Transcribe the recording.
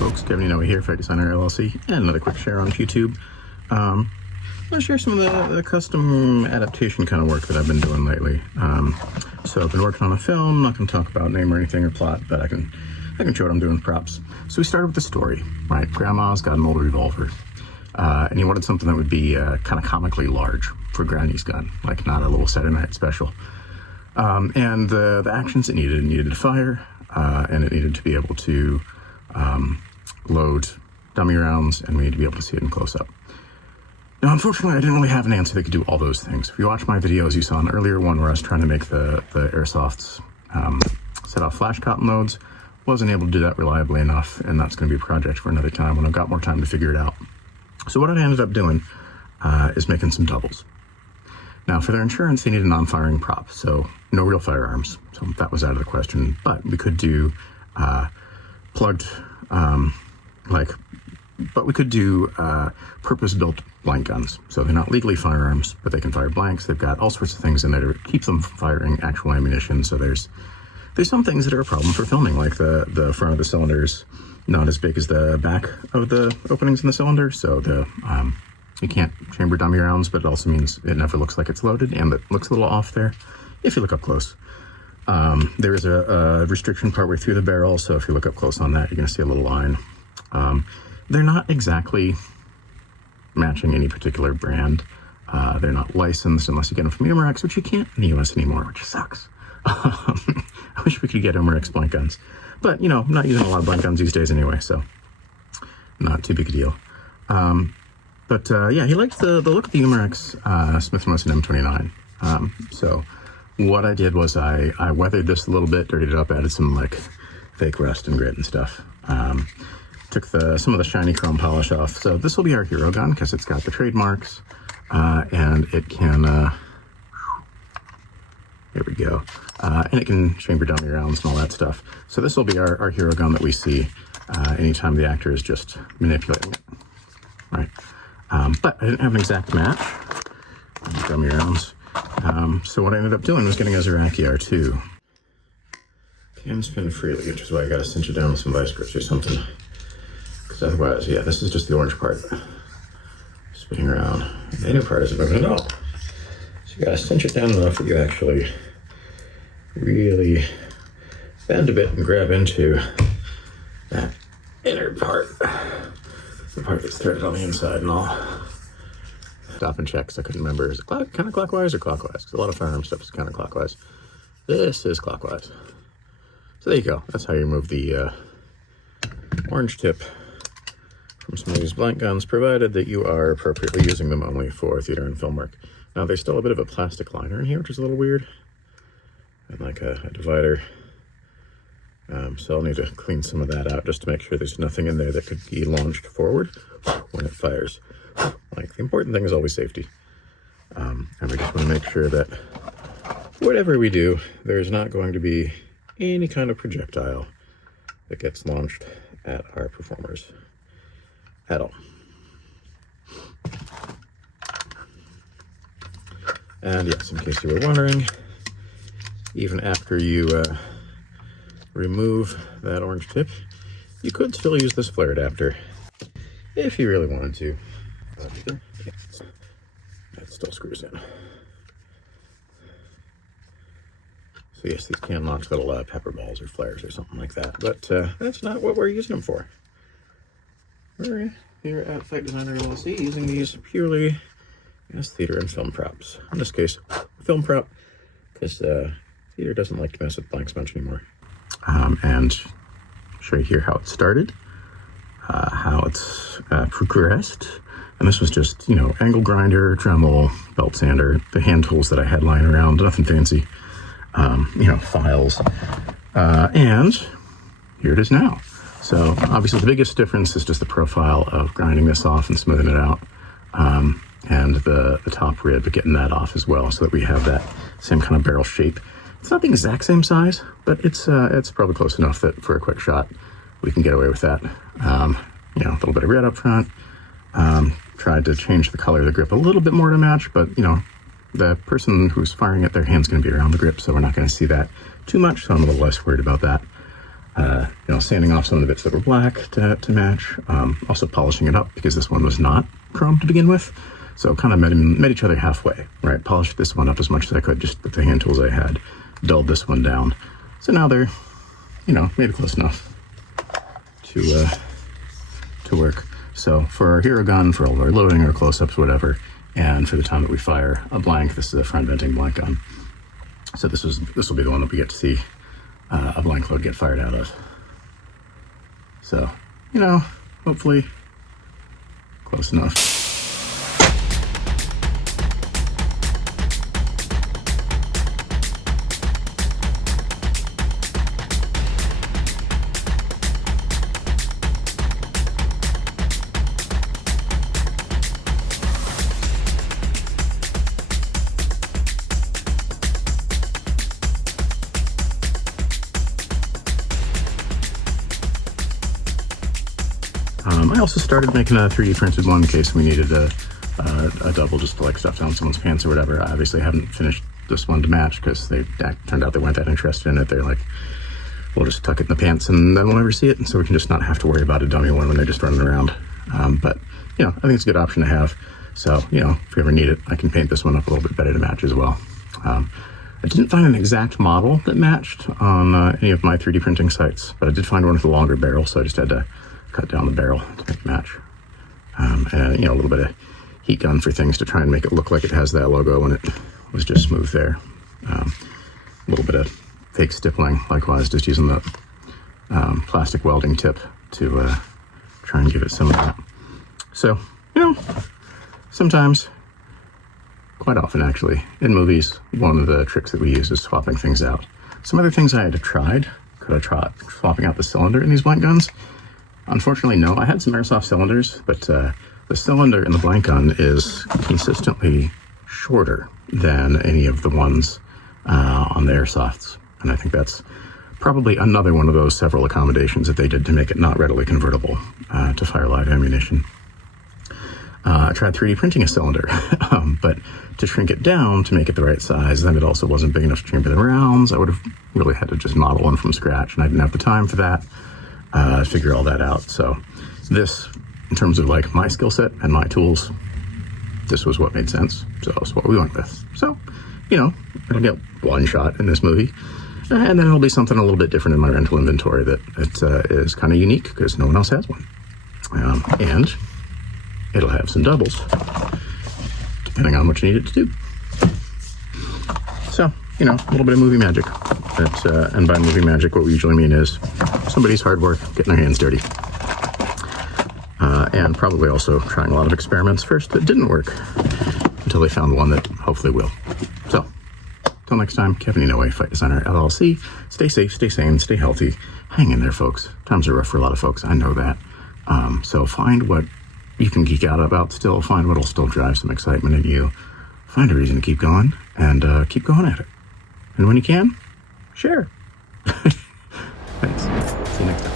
folks, Kevin Inoue here, Fight Designer LLC, and another quick share on YouTube. I'm going to share some of the custom adaptation kind of work that I've been doing lately. So I've been working on a film. I'm not going to talk about name or anything or plot, but I can show what I'm doing with props. So we started with the story, right? Grandma's got an old revolver, and he wanted something that would be kind of comically large for Granny's gun, like not a little Saturday night special. And the actions it needed to fire, and it needed to be able to load dummy rounds, and we need to be able to see it in close-up. Now, unfortunately, I didn't really have an answer that could do all those things. If you watch my videos, you saw an earlier one where I was trying to make the airsofts set off flash cotton loads. Wasn't able to do that reliably enough, and that's going to be a project for another time when I've got more time to figure it out. So what I ended up doing is making some doubles. Now, for their insurance, they need a non-firing prop, so no real firearms. So that was out of the question. But we could do purpose-built blank guns. So they're not legally firearms, but they can fire blanks. They've got all sorts of things in there to keep them from firing actual ammunition. So there's some things that are a problem for filming, like the front of the cylinder's not as big as the back of the openings in the cylinder. So you can't chamber dummy rounds, but it also means it never looks like it's loaded, and it looks a little off there if you look up close. There is a restriction partway through the barrel, so if you look up close on that, you're going to see a little line. They're not exactly matching any particular brand. They're not licensed unless you get them from Umarex, which you can't in the US anymore, which sucks. I wish we could get Umarex blank guns. But, you know, I'm not using a lot of blank guns these days anyway, so not too big a deal. Yeah, he liked the look of the Umarex Smith Wesson M29. So what I did was I weathered this a little bit, dirtied it up, added some like fake rust and grit and stuff. Took some of the shiny chrome polish off. So this will be our hero gun because it's got the trademarks, and it can, there we go, and it can chamber dummy rounds and all that stuff. So this will be our hero gun that we see anytime the actor is just manipulating it, right? But I didn't have an exact match dummy rounds. So what I ended up doing was getting a Zoraki R2. Can spin freely, which is why I gotta cinch it down with some vice grips or something. Because otherwise, yeah, this is just the orange part spinning around. The inner part isn't moving at all. So you gotta cinch it down enough that you actually really bend a bit and grab into that inner part. The part that's threaded on the inside and all. Stop and check, because I couldn't remember. Is it counterclockwise or clockwise? Because a lot of firearm stuff is counterclockwise. This is clockwise. So there you go. That's how you remove the orange tip from some of these blank guns, provided that you are appropriately using them only for theater and film work. Now, there's still a bit of a plastic liner in here, which is a little weird, and like a divider. So I'll need to clean some of that out just to make sure there's nothing in there that could be launched forward when it fires. Like, the important thing is always safety. And we just want to make sure that whatever we do, there's not going to be any kind of projectile that gets launched at our performers at all. And yes, in case you were wondering, even after you remove that orange tip, you could still use this flare adapter if you really wanted to. That still screws in. So yes, these can launch little pepper balls or flares or something like that, but that's not what we're using them for. We're here at Fight Designer LLC using these purely as theater and film props. In this case, film prop, because theater doesn't like to mess with blanks much anymore. And show you here how it started, how it's progressed. And this was just, you know, angle grinder, Dremel, belt sander, the hand tools that I had lying around, nothing fancy, you know, files. And here it is now. So obviously the biggest difference is just the profile of grinding this off and smoothing it out, and the top rib, getting that off as well, so that we have that same kind of barrel shape. It's not the exact same size, but it's probably close enough that for a quick shot, we can get away with that. You know, a little bit of red up front. Tried to change the color of the grip a little bit more to match, but you know, the person who's firing it, their hand's going to be around the grip, so we're not going to see that too much, so I'm a little less worried about that. sanding off some of the bits that were black to match. Also polishing it up because this one was not chrome to begin with. So kind of met each other halfway, right? Polished this one up as much as I could just with the hand tools I had. Dulled this one down. So now they're, maybe close enough to work. So for our hero gun, for all of our loading or close-ups, whatever, and for the time that we fire a blank, this is a front venting blank gun. So this will be the one that we get to see a blank load get fired out of. So, hopefully close enough. I also started making a 3D printed one in case we needed a double just to stuff down someone's pants or whatever. I obviously haven't finished this one to match because they turned out they weren't that interested in it. They're like, we'll just tuck it in the pants and then we'll never see it, and so we can just not have to worry about a dummy one when they're just running around. But I think it's a good option to have. So if you ever need it, I can paint this one up a little bit better to match as well. I didn't find an exact model that matched on any of my 3D printing sites, but I did find one with a longer barrel, so I just had to cut down the barrel to make it match. And a little bit of heat gun for things to try and make it look like it has that logo when it was just smooth there. A little bit of fake stippling, likewise, just using the plastic welding tip to try and give it some of that. So, sometimes, quite often actually, in movies, one of the tricks that we use is swapping things out. Some other things I had tried, could I try swapping out the cylinder in these blank guns? Unfortunately, no. I had some airsoft cylinders, but the cylinder in the blank gun is consistently shorter than any of the ones on the airsofts. And I think that's probably another one of those several accommodations that they did to make it not readily convertible to fire live ammunition. I tried 3D printing a cylinder, but to shrink it down to make it the right size, then it also wasn't big enough to chamber the rounds. I would have really had to just model one from scratch, and I didn't have the time for that. Figure all that out. So this, in terms of my skill set and my tools, this was what made sense. So that's what we went with. So, it'll get one shot in this movie, and then it'll be something a little bit different in my rental inventory that is kind of unique because no one else has one. And it'll have some doubles, depending on what you need it to do. So, a little bit of movie magic. And by movie magic, what we usually mean is somebody's hard work, getting their hands dirty. And probably also trying a lot of experiments first that didn't work until they found one that hopefully will. So, till next time, Kevin Inoue, Fight Designer LLC. Stay safe, stay sane, stay healthy. Hang in there, folks. Times are rough for a lot of folks. I know that. So find what you can geek out about still. Find what will still drive some excitement in you. Find a reason to keep going and keep going at it. And when you can, share. Thanks. See you next time.